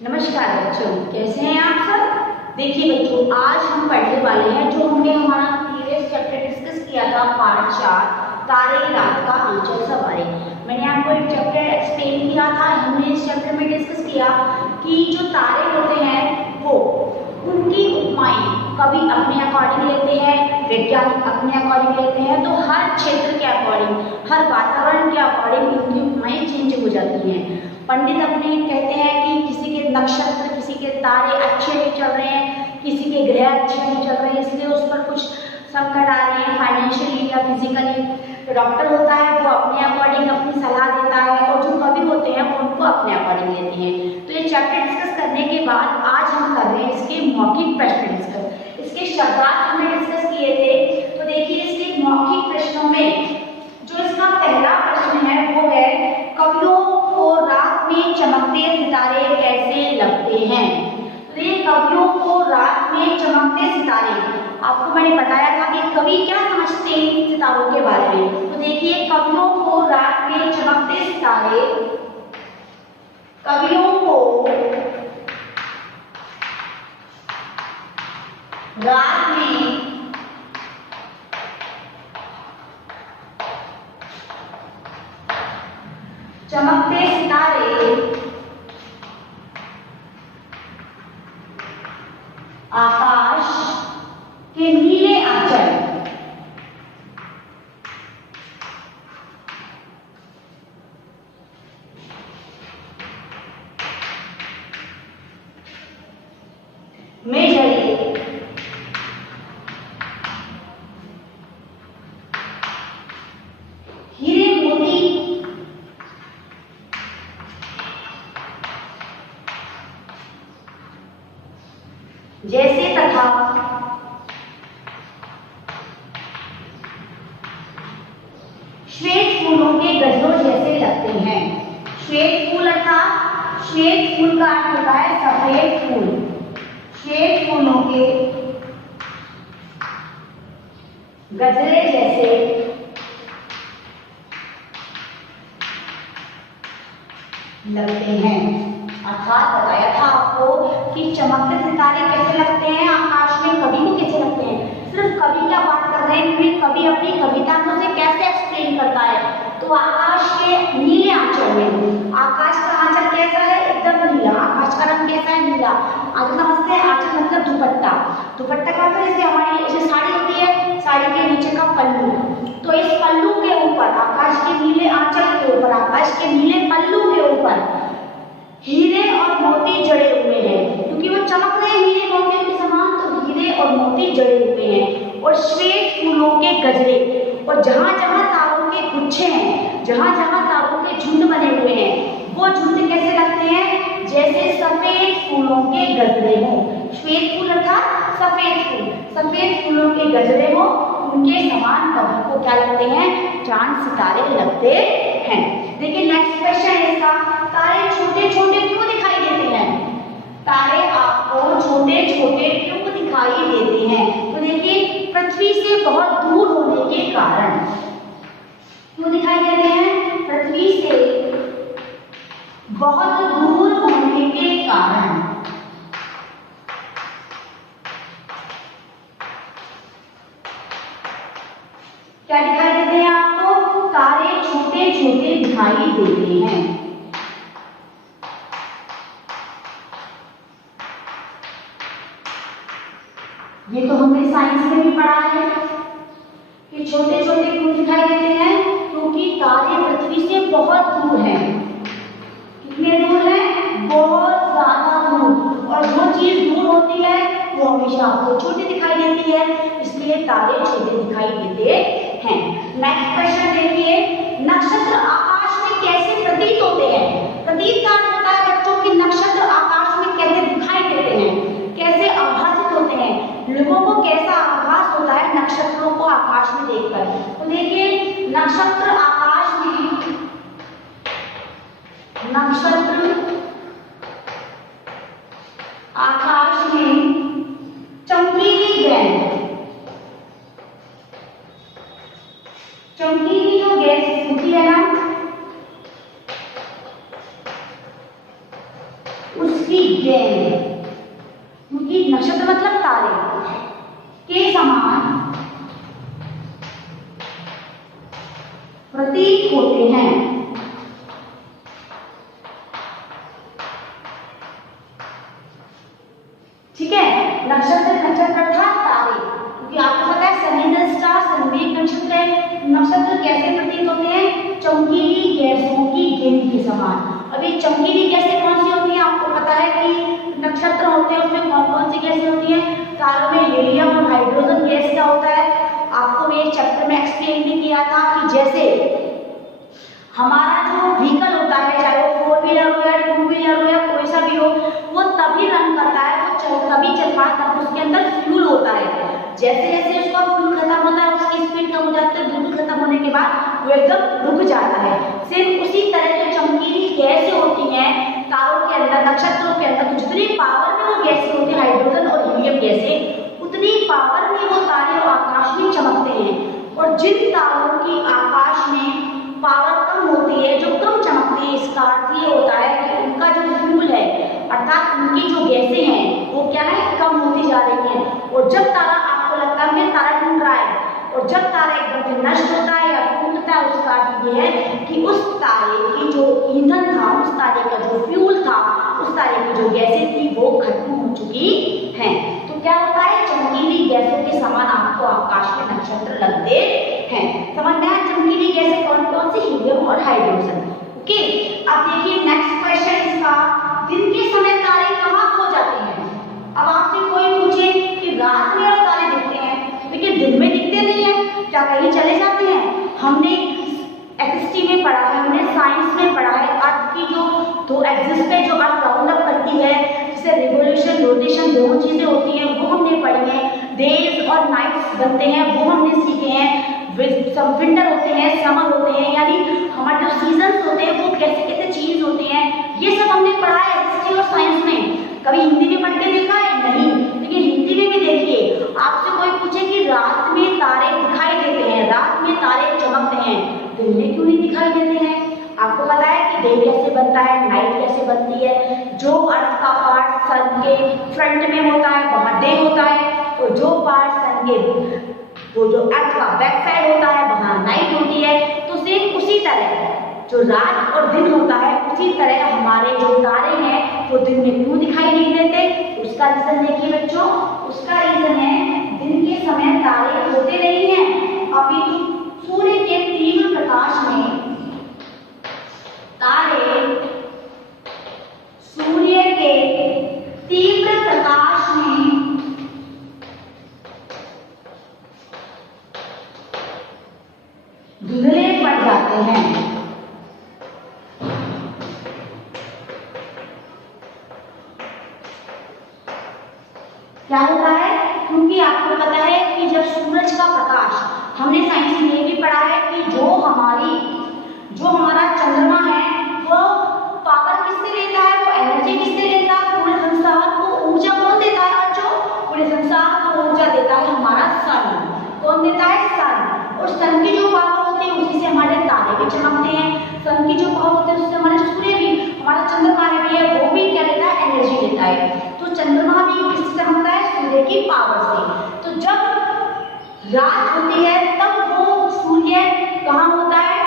नमस्कार बच्चों, कैसे हैं आप सब। देखिए बच्चों, आज हम पढ़ने वाले हैं जो हमने हमारा प्रीवियस चैप्टर डिस्कस किया था पार्ट 4 तारे रात का आंचल सवारी। मैंने आपको एक चैप्टर एक्सप्लेन किया था। हमने इस चैप्टर में डिस्कस किया कि जो तारे होते हैं वो उनकी उपमाएं कभी अपने अकॉर्डिंग लेते हैं, वैज्ञानिक अपने अकॉर्डिंग लेते हैं, तो हर क्षेत्र के अकॉर्डिंग, हर वातावरण के अकॉर्डिंग उनकी उपमाएं चेंज हो जाती हैं। पंडित अपने कहते हैं कि किसी के नक्षत्र, किसी के तारे अच्छे नहीं चल रहे हैं, किसी के ग्रह अच्छे नहीं चल रहे हैं, इसलिए उस पर कुछ संकट आ रहे हैं फाइनेंशियली या फिजिकली। तो डॉक्टर होता है वो अपने अकॉर्डिंग अपनी सलाह देता है, और जो कवि होते हैं वो उनको अपने अकॉर्डिंग लेते हैं। तो ये चैप्टर डिस्कस करने के बाद आज हम कर रहे हैं इसके मौखिक प्रश्न डिस्कस। इसके शब्दार्थ हमने डिस्कस किए थे। तो देखिए इसके मौखिक प्रश्नों में जो इसका पहला प्रश्न है वो है, कवियों को रात में चमकते सितारे कैसे लगते हैं। तो ये कवियों को रात में चमकते सितारे, आपको मैंने बताया था कि कवि क्या समझते हैं सितारों के बारे में। तो देखिए, कवियों को रात में चमकते सितारे, कवियों को रात में चमकते सितारे आकाश के नीले आंचल में जड़े हीरे मोती जैसे तथा श्वेत फूलों के गजरों जैसे लगते हैं। श्वेत फूल अर्थात श्वेत फूल का अर्थ होता है सफेद फूल। श्वेत फूलों के गजरे जैसे लगते हैं। अर्थात बताया था आपको कि चमकते सितारे कैसे लगते हैं आकाश में, कवि को कैसे लगते हैं। सिर्फ कवि क्या बात कर रहे हैं, फिर कवि अपनी कविता को से कैसे एक्सप्लेन करता है। तो आकाश के नीले आंचल में, आकाश का आंचल कैसा है, एकदम नीला। आकाश का रंग कैसा है, नीला। आगे समझते हैं, आंचल मतलब दुपट्टा। दुपट्टा का मतलब जैसे हमारी जैसे साड़ी होती है, साड़ी के नीचे का पल्लू। तो इस पल्लू के ऊपर, आकाश के नीले आंचल के ऊपर, आकाश के नीले पल्लू के ऊपर हीरे और मोती जड़े हुए हैं, क्योंकि वो चमक रहे हैं हीरे मोती के समान। तो हीरे और मोती जड़े हुए हैं और श्वेत फूलों के गजरे, और जहां जहां तारों के गुच्छे हैं, जहां जहां तारों के झुंड बने हुए हैं, वो झुंड कैसे लगते हैं, जैसे सफेद फूलों के गजरे हो। श्वेत फूल अर्थात सफेद फूल, सफेद फूलों के गजरे हो, उनके समान कवि को क्या लगते हैं, चांद सितारे लगते हैं। देखिए नेक्स्ट क्वेश्चन है इसका, तारे छोटे छोटे क्यों दिखाई देते हैं। तारे आपको छोटे छोटे क्यों दिखाई देते हैं। तो देखिए, पृथ्वी से बहुत दूर होने के कारण क्यों दिखाई देते हैं, पृथ्वी से बहुत दूर होने के कारण। क्या दिखाई देते हैं आपको, तारे छोटे छोटे दिखाई देते हैं। ये तो हमने साइंस में भी पढ़ा है कि छोटे छोटे क्यों दिखाई देते हैं, क्योंकि तारे पृथ्वी से बहुत दूर हैं। कितने दूर हैं, बहुत ज्यादा दूर। और जो चीज दूर होती है वो हमेशा आपको छोटी दिखाई देती है, इसलिए तारे छोटे दिखाई देते हैं। नेक्स्ट क्वेश्चन देखिए, नक्षत्र आकाश में कैसे प्रतीत होते हैं। प्रतीत का अर्थ होता है बच्चों कि नक्षत्र आकाश में कैसे दिखाई देते हैं, कैसे आभासित होते हैं, लोगों को कैसा आभास होता है नक्षत्रों को आकाश में देखकर। तो देखिए, नक्षत्र आकाश में, नक्षत्र आकाश में चमकीली गेंद, चमकीली जो गैस होती है ना, उस उसकी गेंद, क्योंकि नक्षत्र मतलब तारे के समान प्रतीत होते हैं। ठीक है, नक्षत्र अर्थात तारे, क्योंकि आपको पता है सैलिडल स्टार संवेग नक्षत्र है। नक्षत्र कैसे प्रतीत होते हैं? चमकीली गैसों की गेंद के समान। अभी चमकीली गैसें कौन सी होती है? आपको पता है कि नक्षत्र होते हैं उसमें कौन कौन सी गैसें होती हैं? तारों में हीलियम और हाइड्रोजन गैस क्या होता है, आपको ये चैप्टर में एक्सप्लेन भी किया था कि जैसे हमारा जो व्हीकल होता है, चाहे वो 4 व्हीलर हो या 2 व्हीलर हो या कोई सा भी हो, वो तभी रन करता है, वो तभी चल पाता है उसके अंदर फ्यूल होता है। जैसे जैसे उसका फ्यूल खत्म होता है, उसकी स्पीड कम हो जाती है, बिल्कुल खत्म होने के बाद वो एकदम रुक जाता है। सिर्फ उसी तरह जो चमकीली गैसें होती हैं तारों के अंदर, नक्षत्रों के अंदर, तो जितनी पावर में वो गैसें होती है, हाइड्रोजन और हीलियम गैसें, उतनी पावर में वो तारे आकाश में चमकते हैं। और जिन तारों की आकाश में पावर कम होती है, जो कम चमकती है, इसका अर्थ ये होता है कि उनका जो फ्यूल है अर्थात उनकी जो गैसें हैं वो क्या है, कम होती जा रही हैं। और जब तारा, आपको लगता है तारा टूट रहा है, और जब तारा एकदम से नष्ट होता है या टूटता है, उसका अर्थ ये है कि उस तारे की जो ईंधन था, उस तारे का जो फ्यूल था, उस तारे की जो गैसें थी वो खत्म हो चुकी हैं। तो क्या होता है, चमकीली गैसों के समान आपको आकाश में नक्षत्र लगते हैं। समझ में आया? चमकीली गैसें कौन कौन सी? हीलियम और हाइड्रोजन। ओके, अब देखिए नेक्स्ट क्वेश्चन इसका, दिन के समय तारे कहाँ खो जाते हैं? अब आपसे कोई पूछे कि रात में तारे दिखते हैं, लेकिन दिन में दिखते नहीं है, क्या कहीं चले जाते हैं? हमने एसएसटी में पढ़ा है, हमने साइंस में पढ़ा है, अर्थ की जो एक्सिस पे जो अर्थ राउंड अप करती है, जिसे रिवोल्यूशन रोटेशन दोनों चीजें होती हैं, वो हमने पढ़ी है। डेज और नाइट्स बनते हैं, वो हमने सीखे हैं। विंटर होते हैं, समर होते हैं, यानी हमारे जो सीजन्स होते हैं वो कैसे कैसे चीज होते हैं, ये सब हमने पढ़ा है हिस्ट्री और साइंस में। कभी हिंदी में पढ़ के देखा है? नहीं। लेकिन हिंदी में भी देखिए, आपसे कोई पूछे कि रात में तारे दिखाई देते हैं, रात में तारे चमकते हैं, दिन में क्यों नहीं दिखाई देते हैं? आपको पता है कि डे कैसे बनता है, नाइट कैसे बनती है? जो अर्थ का पार्ट सन के फ्रंट में होता है वहां डे होता है, और जो पार्ट सन के वो जो अर्थ का बैक साइड होता है वहां नाइट होती है। तो सेम उसी तरह जो रात और दिन होता है, उसी तरह हमारे जो तारे हैं वो दिन में क्यों दिखाई नहीं देते? उसका रीजन देखिए बच्चों, उसका रीजन है दिन के समय तारे होते नहीं हैं, अभी सूर्य के तीव्र प्रकाश में तारे सूर्य के तीव्र प्रकाश में धुंधले पड़ जाते हैं। क्या होता है? क्योंकि आपको पता है कि जब सूरज का प्रकाश, हमने साइंस में भी पढ़ा है कि जो हमारा चंद्रमा है वो पावर किससे लेता है, वो एनर्जी किससे लेता है? पूरे संसार को ऊर्जा कौन देता है बच्चों? पूरे संसार को ऊर्जा देता है हमारा सन। कौन देता है? सन। और सन की जो पावर होती है उसी से हमारे तारे भी चमकते हैं। सन की जो पावर होती है उससे हमारे सूर्य भी, हमारा चंद्रमा भी है, वो भी क्या लेता है? एनर्जी लेता है। तो चंद्रमा भी किससे चमकता है? सूर्य की पावर से। तो जब रात होती है तब वो सूर्य कहाँ होता है?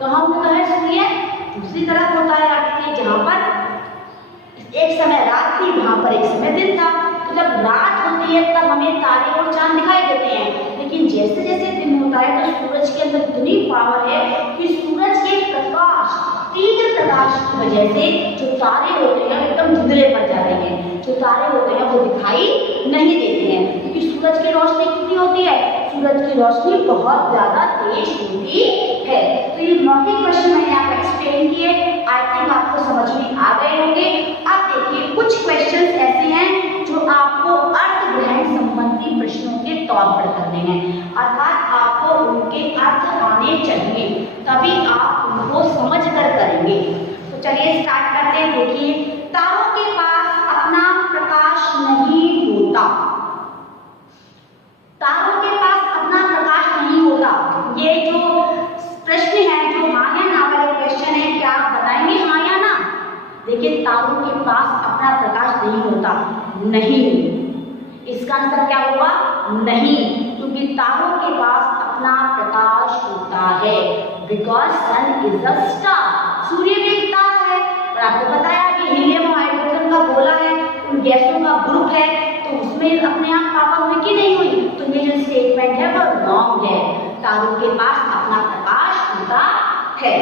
कहाँ होता है सूर्य? दूसरी तरफ होता है अर्थ के, जहाँ पर एक समय रात थी वहां पर एक समय दिन था। तो जब रात होती है तब हमें तारे और चांद दिखाई देते हैं, लेकिन जैसे जैसे दिन होता है तो सूरज के अंदर इतनी पावर है कि सूरज के प्रकाश, तीव्र प्रकाश की वजह से जो तारे होते हैं एकदम धुंधले पड़ जाते हैं। जो तारे होते हैं वो दिखाई नहीं देते हैं, क्योंकि सूरज की रोशनी कितनी होती है? सूरज की रोशनी बहुत ज्यादा तेज होती है। तो ये मौखिक क्वेश्चन मैंने आपको एक्सप्लेन किए, आई थिंक आपको समझ में आ गए होंगे। अब देखिए कुछ क्वेश्चंस ऐसे हैं जो आपको अर्थ ग्रहण संबंधी प्रश्नों के तौर पर करने हैं, अर्थात आपको उनके अर्थ आने चाहिए, तभी आप उनको समझ कर करेंगे। तो चलिए स्टार्ट करते हैं। देखिए, तारों के पास अपना प्रकाश नहीं होता। तारों के पास अपना प्रकाश नहीं होता, ये जो प्रश्न है, जो हाँ या ना वाला क्वेश्चन है, क्या आप बताएंगे हाँ या ना? देखिए, तारों के पास अपना प्रकाश नहीं होता? नहीं, इसका आंसर क्या होगा? नहीं, क्योंकि तारों के पास अपना प्रकाश होता है। Because sun is a star, सूर्य भी एक तारा है। और आपको पता है कि हीलियम और हाइड्रोजन का गोला है, उन गैसों का ग्रुप है, तो उसमें अपने आप पावर हुई कि नहीं हुई? तो ये जो स्टेटमेंट है वो रॉन्ग है। तारों के पास अपना प्रकाश होता है।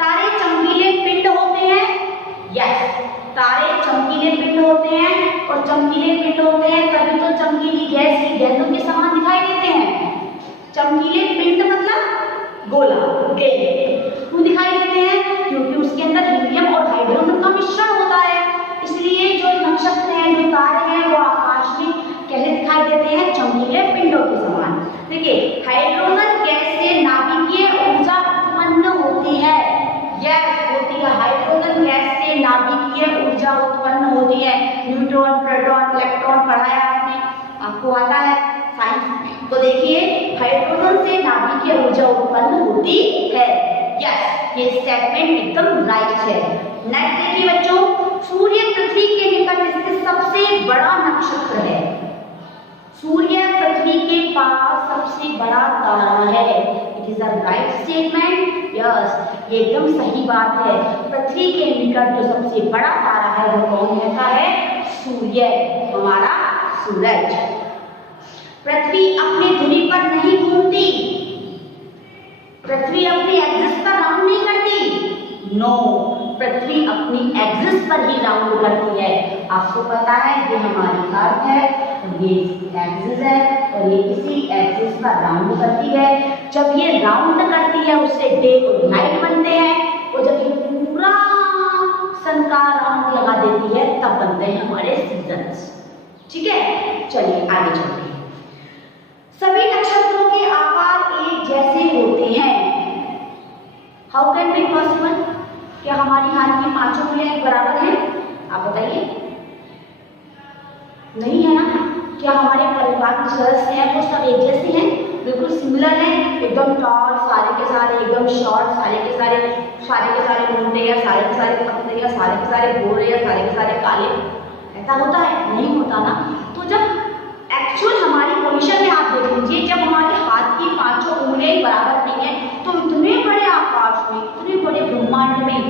तारे चमकीले पिंड होते हैं। यस, तारे चमकीले पिंड होते हैं, और चमकीले पिंड होते हैं तभी तो चमकीली गैस की गैसों के समान दिखाई देते हैं। चमकीले पिंड मतलब गोला, गैस, वो दिखाई देते हैं क्योंकि उसके अंदर हीलियम और हाइड्रोजन का मिश्रण होता है। इसलिए जो नक्षत्र हैं, जो तारे हैं, वो आकाश में कैसे दिखाई देते हैं? चमकीले पिंडों के समान। देखिए, हाइड्रोजन गैस से नाभिकीय ऊर्जा उत्पन्न होती है। यस, होती है। हाइड्रोजन गैस से नाभिकीय ऊर्जा उत्पन्न होती है। न्यूट्रॉन, प्रोटॉन, इलेक्ट्रॉन पढ़ाया आपने, आपको आता है साइंस में। तो देखिए, हाइड्रोजन से नाभिकीय ऊर्जा उत्पन्न होती है। यस, ये स्टेटमेंट एकदम राइट है। नेक्स्ट देखिए बच्चों, सूर्य पृथ्वी के निकट स्थित सबसे बड़ा नक्षत्र है। सूर्य पृथ्वी के पास सबसे बड़ा तारा है। It is a right statement. Yes, ये एकदम सही बात है। पृथ्वी के निकट जो सबसे बड़ा तारा है वो कौन होता है? सूर्य, हमारा सूरज। पृथ्वी अपनी धुरी पर नहीं घूमती। पृथ्वी अपनी एक्सिस पर राउंड नहीं करती। नो, पृथ्वी अपनी एक्सिस पर ही राउंड करती है। आपको पता है ये हमारी अर्थ है और ये एक्सिस है, और ये इसी एक्सिस पर राउंड करती है। जब ये राउंड करती है उससे डे और नाइट बनते हैं, और जब ये पूरा सन का राउंड लगा देती है तब बनते हैं हमारे सीजन्स। ठीक है, चलिए आगे चलते हैं। सभी नक्षत्रों के आकार एक जैसे होते हैं। How can be possible? क्या हमारी हाथ की पांचों उंगलियां बराबर हैं? आप बताइए। नहीं है ना? क्या हमारे परिवार के सदस्य हैं वो सब एक जैसे हैं? बिल्कुल सिमिलर हैं, एकदम टॉल सारे के सारे, एकदम शॉर्ट सारे के सारे मोटे, या सारे के सारे पतले, या सारे के सारे गोरे, या सारे के सारे काले? ऐसा होता है? नहीं होता ना। तो जब एक्चुअल हमारी पोजीशन में आप देख लीजिए, जब हमारे हाथ की पांचों उंगलियां बराबर नहीं है, तो इतने बड़े आकाश में, इतने बड़े ब्रह्मांड में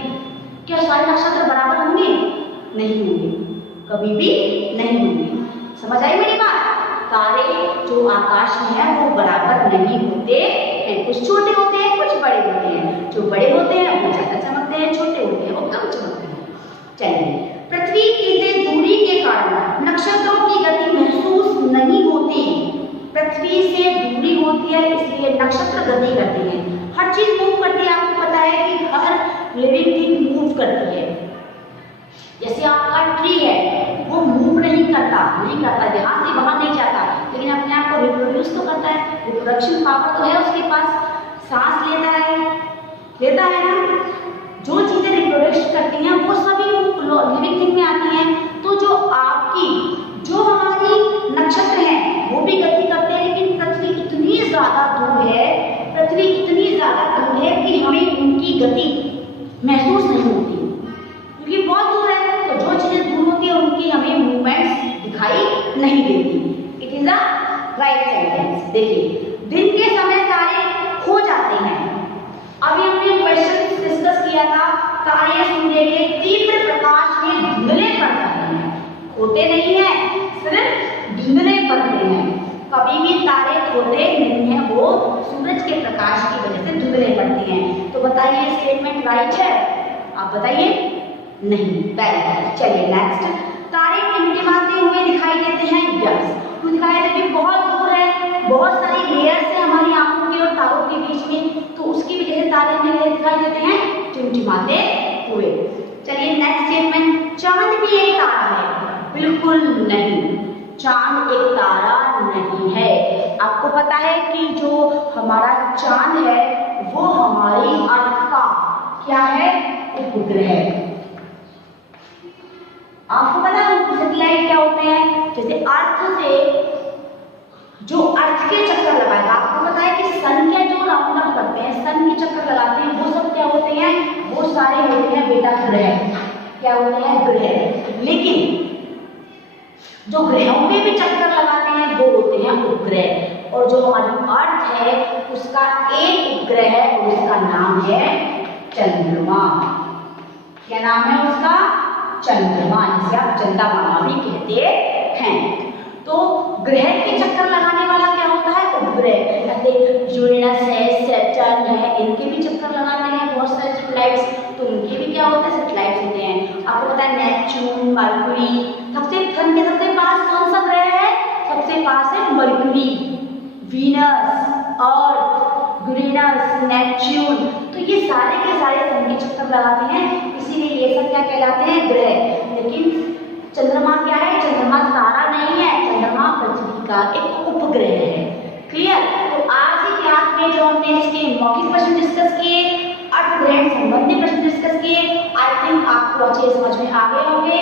क्या सारे नक्षत्र बराबर होंगे? नहीं होंगे, कभी भी नहीं होंगे। समझ आई मेरी बात? तारे जो आकाश में है वो बराबर नहीं होते हैं। कुछ छोटे होते हैं, कुछ बड़े होते हैं। जो बड़े होते हैं वो ज्यादा चमकते हैं, छोटे होते हैं वो कम चमकते हैं। चलिए, पृथ्वी से दूरी के कारण नक्षत्रों की गति महसूस नहीं होती। पृथ्वी से दूरी होती है इसलिए नक्षत्र गति करते हैं। हर चीज मूव करती है। आपको पता है कि हर लिविंग थिंग मूव करती है। जैसे आपका ट्री है, वो मूव नहीं करता, यहाँ से वहां नहीं जाता, लेकिन अपने आप को रिप्रोड्यूस तो करता है। रिप्रोडक्शन पावर तो है उसके पास, सांस लेता है ना। जो चीजें रिप्रोडक्शन करती हैं वो सभी लिविंग थिंग में आती हैं। तो जो हमारी नक्षत्र हैं वो भी गति करते हैं, लेकिन पृथ्वी इतनी ज्यादा दूर है कि हमें उनकी गति महसूस नहीं होती, क्योंकि बहुत दूर है। तो जो चीजें दूर होती है उनकी हमें मूवमेंट्स दिखाई नहीं देती। It is a right sentence. देखिए, दिन के समय तारे खो जाते हैं। अभी हमने क्वेश्चन डिस्कस किया था, तारे सूर्य के तीव्र प्रकाश में धुंधले पड़ जाते हैं। खोते नहीं है, सिर्फ धुंधले पड़ते हैं। कभी भी तारे खोते नहीं हैं, वो सूरज के प्रकाश की वजह से धुंधले पड़ते हैं। तो बताइए, स्टेटमेंट राइट है? आप बताइए। नहीं, वेरी गुड। चलिए नेक्स्ट, तारे टिमटिमाते हुए दिखाई देते हैं। यस, तो दिखाई देते हैं, बहुत दूर है, बहुत सारी लेयर्स है हमारी आंखों की और तारों के बीच में, तो उसकी वजह से तारे हमें दिखाई देते हैं टिमटिमाते हुए। चलिए नेक्स्ट स्टेटमेंट, चांद भी एक तारा है। बिल्कुल नहीं, चांद एक तारा नहीं है। आपको पता है कि जो हमारा चांद है वो हमारी अर्थ का क्या है? एक उपग्रह है। आपको पता है सैटेलाइट क्या होते हैं? जैसे अर्थ से जो अर्थ के चक्कर लगाएगा, आपको पता है कि सन के जो राउंड अप करते हैं, सन के चक्कर लगाते हैं, वो सब क्या होते हैं? वो सारे होते हैं बेटा ग्रह। क्या होते हैं? ग्रह। लेकिन जो ग्रहों में भी चक्कर लगाते हैं वो होते हैं उपग्रह। और जो हमारी अर्थ है उसका एक उपग्रह है और उसका नाम है चंद्रमा। क्या नाम है उसका? चंद्रमा, जिसे आप चंदा मामा भी कहते हैं। तो ग्रह के चक्कर लगाने वाला क्या होता है? उपग्रह। जैसे यूरेनस है, सैटर्न है, इनके भी चक्कर लगाते हैं बहुत सारे सैटेलाइट्स, तो उनके भी क्या होते हैं? सैटेलाइट्स होते हैं। आपको पता है नेपच्यून, मरकुरी, सबसे सन के सबसे पास कौन सा ग्रह है? सबसे पास है मरकुरी, वीनस, अर्थ, यूरेनस, नेपच्यून। तो ये सारे के सारे सन के चक्कर लगाते हैं, इसीलिए ये सब क्या कहलाते हैं? ग्रह। लेकिन चंद्रमा क्या है? चंद्रमा तारा नहीं है, चंद्रमा पृथ्वी का एक उपग्रह है। क्लियर? तो आज की क्लास में जो हमने इसके मौखिक प्रश्न डिस्कस किए, अर्थ ग्रहण संबंधी प्रश्न डिस्कस किए, आई थिंक आपको अच्छे समझ में आ गए होंगे।